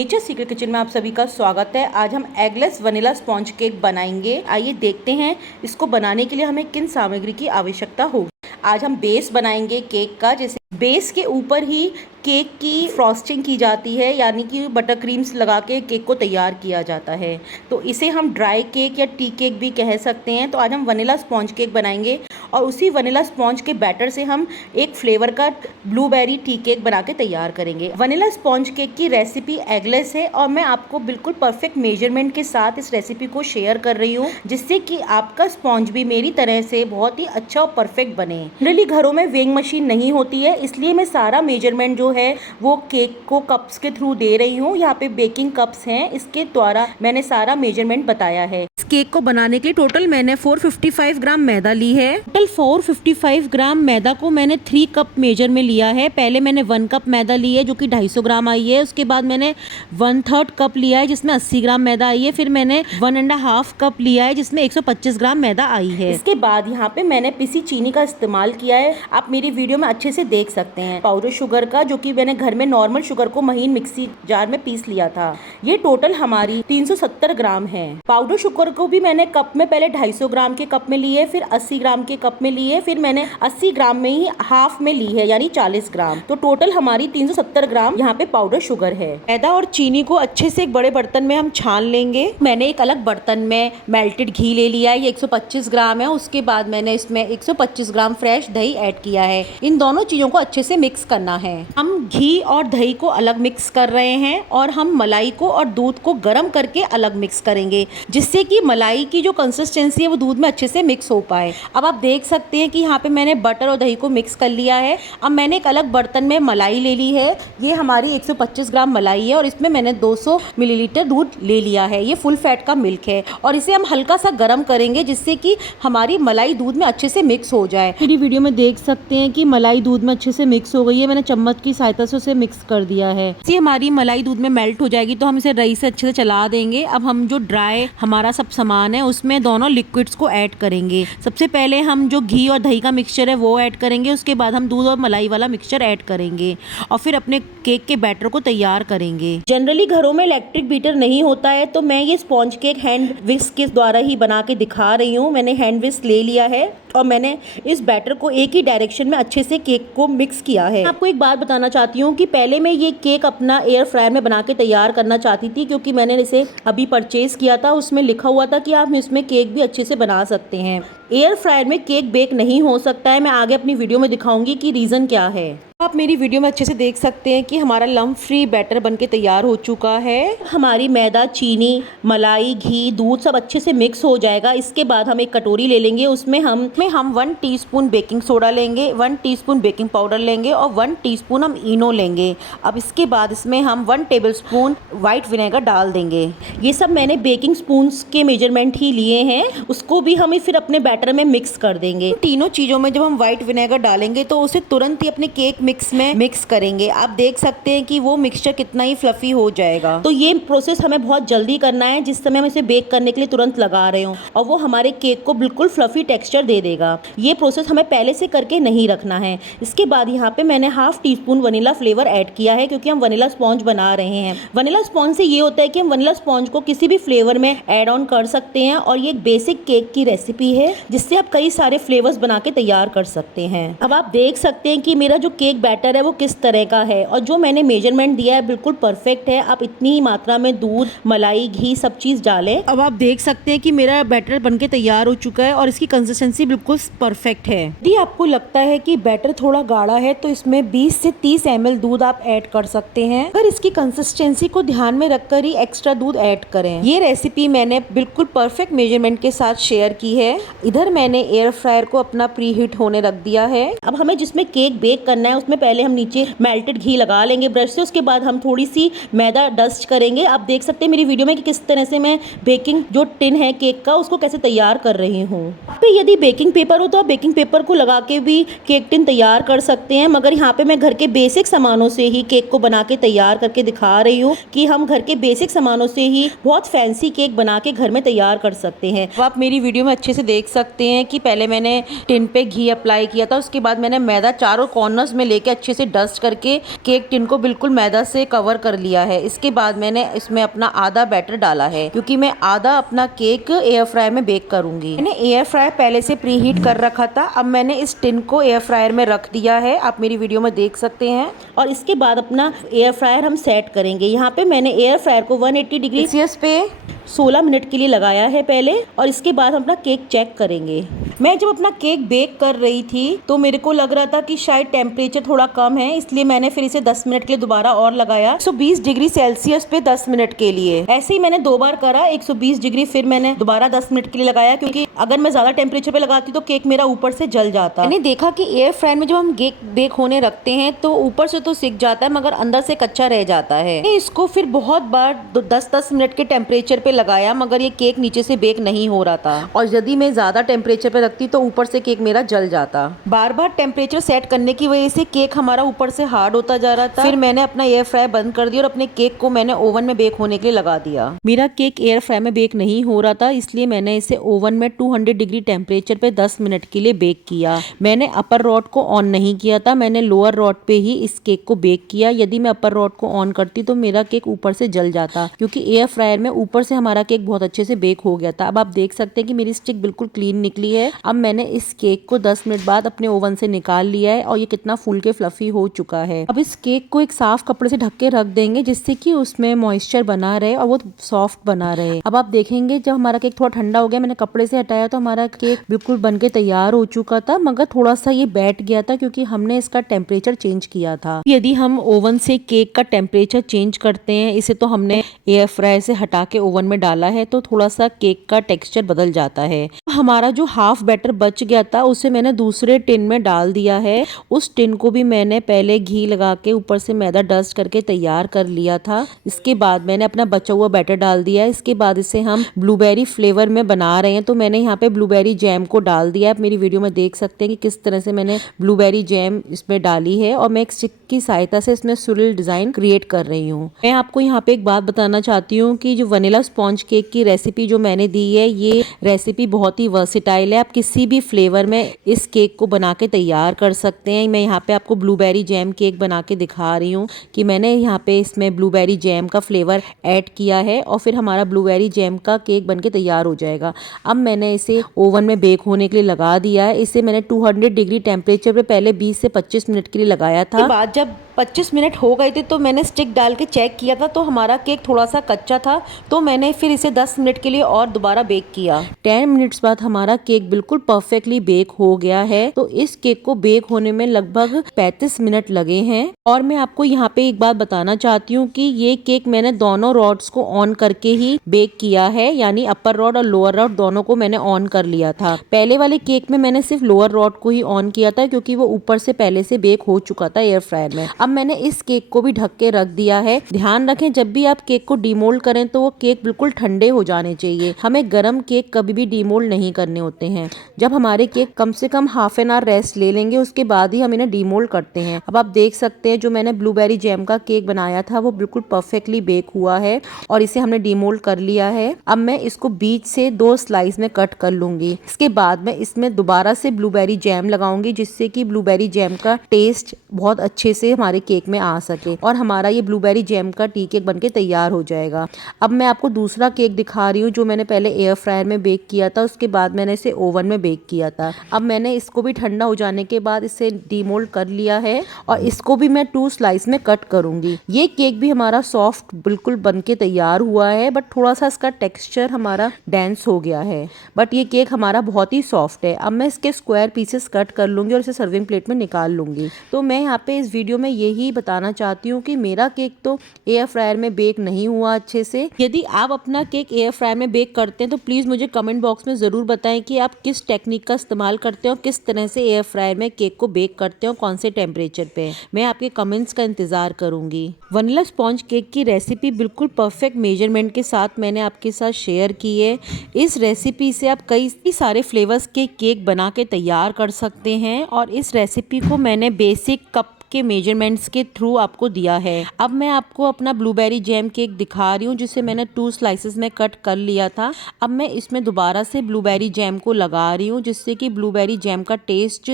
Nature secret kitchen में आप सभी का स्वागत है। आज हम एगलेस वनीला स्पॉन्ज केक बनाएंगे। आइए देखते हैं इसको बनाने के लिए हमें किन सामग्री की आवश्यकता होगी। आज हम बेस बनाएंगे केक का। जैसे बेस के ऊपर ही केक की फ्रॉस्टिंग की जाती है, यानी कि बटर क्रीम्स लगा के केक को तैयार किया जाता है। तो इसे हम ड्राई केक या टी केक भी कह सकते हैं। तो आज हम वनीला स्पॉन्ज केक बनाएंगे और उसी वनीला स्पॉन्ज के बैटर से हम एक फ्लेवर का ब्लूबेरी टी केक बना के तैयार करेंगे। वनीला स्पॉन्ज केक की रेसिपी एगलेस है और मैं आपको बिल्कुल परफेक्ट मेजरमेंट के साथ इस रेसिपी को शेयर कर रही हूँ, जिससे कि आपका स्पॉन्ज भी मेरी तरह से बहुत ही अच्छा और परफेक्ट बने। जनरली घरों में वेइंग मशीन नहीं होती है, इसलिए मैं सारा मेजरमेंट जो है वो केक को कप्स के थ्रू दे रही हूँ। यहाँ पे बेकिंग कप्स हैं, इसके द्वारा मैंने सारा मेजरमेंट बताया है। इस केक को बनाने के लिए टोटल मैंने 455 ग्राम मैदा ली है। टोटल 455 ग्राम मैदा को मैंने 3 कप मेजर में लिया है। पहले मैंने 1 कप मैदा ली है जो कि 250 ग्राम आई है। उसके बाद मैंने 1/3 कप लिया है जिसमें 80 ग्राम मैदा आई है। फिर मैंने 1.5 कप लिया है जिसमें 125 ग्राम मैदा आई है। इसके बाद यहाँ पे मैंने पिसी चीनी का इस्तेमाल किया है। आप मेरी वीडियो में अच्छे से देख सकते हैं। पाउडर शुगर का, जो कि मैंने घर में नॉर्मल शुगर को महीन मिक्सी जार में पीस लिया था। ये टोटल हमारी 370 ग्राम है। पाउडर शुगर को भी मैंने कप में पहले 250 ग्राम के कप में लिए, फिर 80 ग्राम के कप में लिए, फिर मैंने 80 ग्राम में ही हाफ में ली है, यानी 40 ग्राम। तो टोटल हमारी 370 ग्राम यहाँ पे पाउडर शुगर है। मैदा और चीनी को अच्छे से एक बड़े बर्तन में हम छान लेंगे। मैंने एक अलग बर्तन में मेल्टेड घी ले लिया है, ये 125 ग्राम है। उसके बाद मैंने इसमें 125 ग्राम फ्रेश दही ऐड किया है। इन दोनों चीजों को अच्छे से मिक्स करना है। हम घी और दही को अलग मिक्स कर रहे हैं और हम मलाई को और दूध को गर्म करके अलग मिक्स करेंगे, जिससे कि मलाई की जो कंसिस्टेंसी है वो दूध में अच्छे से मिक्स हो पाए। अब आप देख सकते हैं कि यहाँ पे मैंने बटर और दही को मिक्स कर लिया है। अब मैंने एक अलग बर्तन में मलाई ले ली है। ये हमारी 125 ग्राम मलाई है और इसमें मैंने 200 मिलीलीटर दूध ले लिया है। ये फुल फैट का मिल्क है और इसे हम हल्का सा गर्म करेंगे, जिससे कि हमारी मलाई दूध में अच्छे से मिक्स हो जाए। मेरी वीडियो में देख सकते हैं कि मलाई दूध में अच्छे से मिक्स हो गई है। मैंने चम्मच की सहायता से उसे मिक्स कर दिया है। इसी हमारी मलाई दूध में मेल्ट हो जाएगी तो हम इसे रई से अच्छे से चला देंगे। अब हम जो ड्राई हमारा सब सामान है उसमें दोनों लिक्विड्स को ऐड करेंगे। सबसे पहले हम जो घी और दही का मिक्सचर है वो ऐड करेंगे। उसके बाद हम दूध और मलाई वाला मिक्सचर ऐड करेंगे और फिर अपने केक के बैटर को तैयार करेंगे। जनरली घरों में इलेक्ट्रिक बीटर नहीं होता है, तो मैं ये स्पॉन्ज केक हैंड विस्क के द्वारा ही बना के दिखा रही हूँ। मैंने हैंड विस्क ले लिया है और मैंने इस बैटर को एक ही डायरेक्शन में अच्छे से केक को मिक्स किया है। आपको एक बात बताना चाहती हूँ कि पहले मैं ये केक अपना एयर फ्रायर में बना के तैयार करना चाहती थी, क्योंकि मैंने इसे अभी परचेज किया था। उसमें लिखा हुआ था कि आप इसमें केक भी अच्छे से बना सकते हैं। एयर फ्रायर में केक बेक नहीं हो सकता है। मैं आगे अपनी वीडियो में दिखाऊंगी कि रीज़न क्या है। आप मेरी वीडियो में अच्छे से देख सकते हैं कि हमारा लम्प फ्री बैटर बनके तैयार हो चुका है। हमारी मैदा, चीनी, मलाई, घी, दूध सब अच्छे से मिक्स हो जाएगा। इसके बाद हम एक कटोरी ले लेंगे। उसमें हम 1 टीस्पून बेकिंग सोडा लेंगे, 1 टीस्पून बेकिंग पाउडर लेंगे और 1 टीस्पून हम इनो लेंगे। अब इसके बाद इसमें हम 1 टेबलस्पून व्हाइट विनेगर डाल देंगे। ये सब मैंने बेकिंग स्पून्स के मेजरमेंट ही लिए हैं। उसको भी हम फिर अपने बैटर में मिक्स कर देंगे। तीनों चीज़ों में जब हम व्हाइट विनेगर डालेंगे तो उसे तुरंत ही अपने केक मिक्स में मिक्स करेंगे। आप देख सकते हैं कि वो मिक्सचर कितना ही फ्लफी हो जाएगा। तो ये प्रोसेस हमें बहुत जल्दी करना है, जिस समय हम इसे बेक करने के लिए तुरंत लगा रहे हो, और वो हमारे केक को बिल्कुल फ्लफी टेक्सचर दे देगा। ये प्रोसेस हमें पहले से करके नहीं रखना है। इसके बाद यहाँ पे मैंने 1/2 टीस्पून वनीला फ्लेवर ऐड किया है, क्योंकि हम वनीला स्पॉन्ज बना रहे हैं। वनीला स्पॉन्ज से ये होता है कि हम वनीला स्पॉन्ज को किसी भी फ्लेवर में ऐड ऑन कर सकते हैं, और ये एक बेसिक केक की रेसिपी है जिससे आप कई सारे फ्लेवर्स बना के तैयार कर सकते हैं। अब आप देख सकते हैं कि मेरा जो केक बैटर है वो किस तरह का है, और जो मैंने मेजरमेंट दिया है बिल्कुल परफेक्ट है। आप इतनी ही मात्रा में दूध, मलाई, घी सब चीज डालें। अब आप देख सकते हैं कि मेरा बैटर बनके तैयार हो चुका है और इसकी कंसिस्टेंसी बिल्कुल परफेक्ट है। यदि आपको लगता है कि बैटर थोड़ा गाढ़ा है तो इसमें 20 से 30 ml दूध आप ऐड कर सकते हैं। अगर इसकी कंसिस्टेंसी को ध्यान में रखकर ही एक्स्ट्रा दूध ऐड करें। ये रेसिपी मैंने बिल्कुल परफेक्ट मेजरमेंट के साथ शेयर की है। इधर मैंने एयर फ्रायर को अपना प्री हीट होने रख दिया है। अब हमें जिसमें केक बेक करना है उसमें पहले हम नीचे मेल्टेड घी लगा लेंगे ब्रश से। उसके बाद हम थोड़ी सी मैदा डस्ट करेंगे। आप देख सकते हैं मेरी वीडियो में कि किस तरह से मैं बेकिंग जो टिन है केक का उसको कैसे तैयार कर रही हूँ। यदि बेकिंग पेपर हो तो आप बेकिंग पेपर को लगा के भी केक टिन तैयार कर सकते हैं, मगर यहाँ पे मैं घर के बेसिक सामानों से ही केक को बना के तैयार करके दिखा रही हूँ कि हम घर के बेसिक सामानों से ही बहुत फैंसी केक बना के घर में तैयार कर सकते हैं। तो आप मेरी वीडियो में अच्छे से देख सकते हैं कि पहले मैंने टिन पे घी अप्लाई किया था, उसके बाद मैंने मैदा चारों कॉर्नर्स में लेके अच्छे से डस्ट करके केक टिन को बिल्कुल मैदा से कवर कर लिया है। इसके बाद मैंने इसमें अपना आधा बैटर डाला है, क्योंकि मैं आधा अपना केक एयर फ्रायर में बेक करूंगी। मैंने एयर फ्रायर पहले से प्री हीट कर रखा था। अब मैंने इस टिन को एयर फ्रायर में रख दिया है, आप मेरी वीडियो में देख सकते हैं। और इसके बाद अपना एयर फ्रायर हम सेट करेंगे। यहाँ पे मैंने एयर फ्रायर को 180 डिग्री सेल्सियस पे 16 मिनट के लिए लगाया है पहले, और इसके बाद हम अपना केक चेक करेंगे। मैं जब अपना केक बेक कर रही थी तो मेरे को लग रहा था कि शायद टेम्परेचर थोड़ा कम है, इसलिए मैंने फिर इसे 10 मिनट के लिए दोबारा और लगाया 120 डिग्री सेल्सियस पे 10 मिनट के लिए। ऐसे ही मैंने 2 बार करा, 120 डिग्री, फिर मैंने दोबारा 10 मिनट के लिए लगाया, क्योंकि अगर मैं ज्यादा टेम्परेचर पे लगाती तो केक मेरा ऊपर से जल जाता। मैंने देखा कि एयर फ्रायर में जब हम केक बेक होने रखते हैं तो ऊपर से तो सिक जाता है, मगर अंदर से कच्चा रह जाता है। इसको फिर बहुत बार 10-10 मिनट के टेम्परेचर पे लगाया, मगर ये केक नीचे से बेक नहीं हो रहा था। और यदि मैं ज्यादा टेम्परेचर पे रखती तो ऊपर से केक मेरा जल जाता। बार बार टेम्परेचर सेट करने की वजह से केक हमारा ऊपर से हार्ड होता जा रहा था। फिर मैंने अपना एयर फ्रायर बंद कर दिया और अपने केक को मैंने ओवन में बेक होने के लिए लगा दिया। मेरा केक एयर फ्रायर में बेक नहीं हो रहा था, इसलिए मैंने इसे ओवन में 200 डिग्री टेम्परेचर पे 10 मिनट के लिए बेक किया। मैंने अपर रॉड को ऑन नहीं किया था, मैंने लोअर रॉड पे ही इस केक को बेक किया। यदि मैं अपर रॉड को ऑन करती तो मेरा केक ऊपर से जल जाता, क्योंकि एयर फ्रायर में ऊपर से हमारा केक बहुत अच्छे से बेक हो गया था। अब आप देख सकते हैं कि मेरी स्टिक बिल्कुल क्लीन निकली है। अब मैंने इस केक को 10 मिनट बाद अपने ओवन से निकाल लिया है और ये कितना फूल के फ्लफी हो चुका है। अब इस केक को एक साफ कपड़े से ढक के रख देंगे, जिससे कि उसमें मॉइस्चर बना रहे और वो सॉफ्ट बना रहे। अब आप देखेंगे जब हमारा केक थोड़ा ठंडा हो गया, मैंने कपड़े से हटाया तो हमारा केक बिल्कुल बनके तैयार हो चुका था, मगर थोड़ा सा ये बैठ गया था क्योंकि हमने इसका टेम्परेचर चेंज किया था। यदि हम ओवन से केक का टेम्परेचर चेंज करते हैं, इसे तो हमने एयर फ्रायर से हटा के ओवन में डाला है, तो थोड़ा सा केक का टेक्सचर बदल जाता है। हमारा जो हाफ बैटर बच गया था उसे मैंने दूसरे टिन में डाल दिया है। उस टिन को भी मैंने पहले घी लगा के ऊपर से मैदा डस्ट करके तैयार कर लिया था। इसके बाद मैंने अपना बचा हुआ बैटर डाल दिया। इसके बाद इसे हम ब्लूबेरी फ्लेवर में बना रहे हैं, तो मैंने यहाँ पे ब्लूबेरी जैम को डाल दिया। आप मेरी वीडियो में देख सकते हैं कि किस तरह से मैंने ब्लूबेरी जैम इसमें डाली है, और मैं एक स्टिक की सहायता से इसमें सुरिल डिजाइन क्रिएट कर रही हूँ। मैं आपको यहाँ पे एक बात बताना चाहती हूँ कि जो वनीला स्पॉन्ज केक की रेसिपी जो मैंने दी है, ये रेसिपी बहुत ही वर्सेटाइल है। आप किसी भी फ्लेवर में इस केक को बना के तैयार कर सकते हैं। मैं यहाँ पे आपको ब्लूबेरी जैम केक बना के दिखा रही हूँ कि मैंने यहाँ पे इसमें ब्लूबेरी जैम का फ्लेवर ऐड किया है, और फिर हमारा ब्लूबेरी जैम का केक बन के तैयार हो जाएगा। अब मैंने इसे ओवन में बेक होने के लिए लगा दिया है। इसे मैंने 200 डिग्री टेम्परेचर पे पहले 20 से 25 मिनट के लिए लगाया था। बाद जब 25 मिनट हो गए थे तो मैंने स्टिक डाल के चेक किया था, तो हमारा केक थोड़ा सा कच्चा था, तो मैंने फिर इसे 10 मिनट के लिए और दोबारा बेक किया। 10 मिनट्स बाद हमारा केक बिल्कुल परफेक्टली बेक हो गया है। तो इस केक को बेक होने में लगभग 35 मिनट लगे हैं। और मैं आपको यहाँ पे एक बात बताना चाहती हूँ कि ये केक मैंने दोनों रॉड्स को ऑन करके ही बेक किया है, यानी अपर रॉड और लोअर रॉड दोनों को मैंने ऑन कर लिया था। पहले वाले केक में मैंने सिर्फ लोअर रॉड को ही ऑन किया था, क्योंकि वो ऊपर से पहले से बेक हो चुका था एयर फ्रायर में। अब मैंने इस केक को भी ढक के रख दिया है। ध्यान रखें, जब भी आप केक को डीमोल्ड करें तो वो केक बिल्कुल ठंडे हो जाने चाहिए। हमें गर्म केक कभी भी डीमोल्ड नहीं करने होते हैं। जब हमारे केक कम से कम हाफ एन आवर रेस्ट ले लेंगे, उसके बाद ही हम इन्हें डीमोल्ड करते हैं। अब आप देख सकते हैं जो मैंने ब्लूबेरी जैम का केक बनाया था वो बिल्कुल परफेक्टली बेक हुआ है, और इसे हमने डीमोल्ड कर लिया है। अब मैं इसको बीच से 2 स्लाइस में कट कर लूंगी। इसके बाद मैं इसमें दोबारा से ब्लूबेरी जैम लगाऊंगी, जिससे कि ब्लूबेरी जैम का टेस्ट बहुत अच्छे से हमारे केक में आ सके, और हमारा ये ब्लूबेरी जैम का टी केक बनके तैयार हो जाएगा। अब मैं आपको दूसरा केक दिखा रही हूँ जो मैंने पहले एयर फ्रायर में बेक किया था, उसके बाद मैंने इसे ओवन में बेक किया था। अब मैंने इसको भी ठंडा हो जाने के बाद इसे डीमोल्ड कर लिया है, और इसको भी मैं 2 स्लाइस में कट करूंगी। ये केक भी हमारा सॉफ्ट बिल्कुल बनके तैयार हुआ है, बट थोड़ा सा इसका टेक्सचर हमारा डेंस हो गया है, बट ये केक हमारा बहुत ही सॉफ्ट है। अब मैं इसके स्क्वायर पीसेस कट कर लूंगी और इसे सर्विंग प्लेट में निकाल लूंगी। तो मैं यहाँ पे इस वीडियो में यही बताना चाहती हूँ कि मेरा केक तो एयर फ्रायर में बेक नहीं हुआ अच्छे से। यदि आप अपना केक एयर फ्रायर में बेक करते हैं तो प्लीज मुझे कमेंट बॉक्स में जरूर बताएं कि आप किस टेक्निक का इस्तेमाल करते हो, किस तरह से एयर फ्रायर में केक को बेक करते हो, कौन से टेम्परेचर पे। मैं आपके कमेंट्स का इंतजार करूंगी। वनीला स्पॉन्ज केक की रेसिपी बिल्कुल परफेक्ट मेजरमेंट के साथ मैंने आपके साथ शेयर की है। इस रेसिपी से आप कई सारे फ्लेवर्स के केक बना के तैयार कर सकते हैं, और इस रेसिपी को मैंने बेसिक कप के मेजरमेंट्स के थ्रू आपको दिया है। अब मैं आपको अपना ब्लूबेरी जैम केक दिखा रही हूँ, जिसे मैंने 2 स्लाइसेस में कट कर लिया था। अब मैं इसमें दोबारा से ब्लूबेरी जैम को लगा रही हूँ, जिससे कि ब्लूबेरी जैम का टेस्ट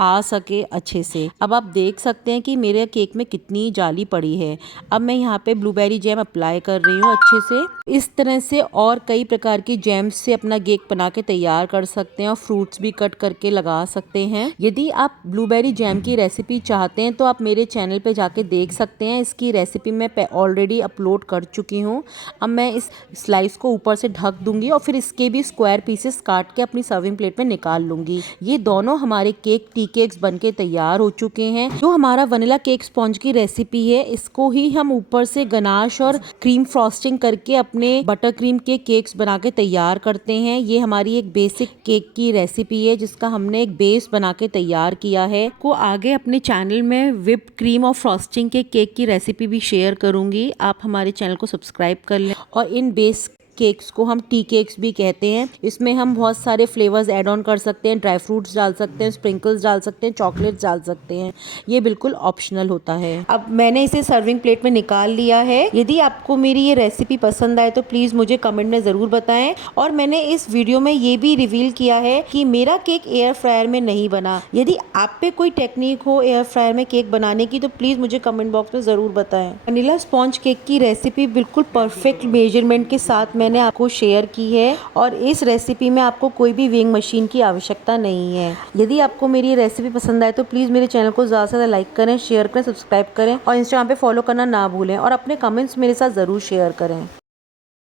आ सके अच्छे से। अब आप देख सकते हैं कि मेरे केक में कितनी जाली पड़ी है। अब मैं यहाँ पे ब्लूबेरी जैम अप्लाई कर रही हूँ अच्छे से। इस तरह से और कई प्रकार की जैम्स से अपना केक बना के तैयार कर सकते हैं और फ्रूट्स भी कट करके लगा सकते हैं। यदि आप ब्लूबेरी जैम की रेसिपी चाहते हैं तो आप मेरे चैनल पे जाके देख सकते हैं। इसकी रेसिपी मैं ऑलरेडी अपलोड कर चुकी हूँ। अब मैं इस स्लाइस को ऊपर से ढक दूंगी और फिर इसके भी स्क्वायर पीसेस काट के अपनी सर्विंग प्लेट में निकाल लूंगी। ये दोनों हमारे केक टी केक्स बनके तैयार हो चुके हैं। जो हमारा वनीला केक स्पॉन्ज की रेसिपी है, इसको ही हम ऊपर से गनाश और क्रीम फ्रॉस्टिंग करके अपने बटर क्रीम के केक्स बना के तैयार करते हैं। ये हमारी एक बेसिक केक की रेसिपी है, जिसका हमने एक बेस बना के तैयार किया है। को आगे अपने चैनल में व्हिप क्रीम और फ्रॉस्टिंग के केक की रेसिपी भी शेयर करूंगी। आप हमारे चैनल को सब्सक्राइब कर लें। और इन बेस केक्स को हम टी केक्स भी कहते हैं। इसमें हम बहुत सारे फ्लेवर्स ऐड ऑन कर सकते हैं, ड्राई फ्रूट्स डाल सकते हैं, स्प्रिंकल्स डाल सकते हैं, चॉकलेट्स डाल सकते हैं। ये बिल्कुल ऑप्शनल होता है। अब मैंने इसे सर्विंग प्लेट में निकाल लिया है। यदि आपको मेरी ये रेसिपी पसंद आए तो प्लीज़ मुझे कमेंट में ज़रूर बताएं। और मैंने इस वीडियो में ये भी रिवील किया है कि मेरा केक एयर फ्रायर में नहीं बना। यदि आप पे कोई टेक्निक हो एयर फ्रायर में केक बनाने की तो प्लीज़ मुझे कमेंट बॉक्स में ज़रूर बताएं। वनीला स्पॉन्ज केक की रेसिपी बिल्कुल परफेक्ट मेजरमेंट के साथ मैंने आपको शेयर की है और इस रेसिपी में आपको कोई भी वेइंग मशीन की आवश्यकता नहीं है। यदि आपको मेरी ये रेसिपी पसंद आए तो प्लीज़ मेरे चैनल को ज़्यादा से ज़्यादा लाइक करें, शेयर करें, सब्सक्राइब करें और इंस्टाग्राम पे फॉलो करना ना भूलें और अपने कमेंट्स मेरे साथ ज़रूर शेयर करें।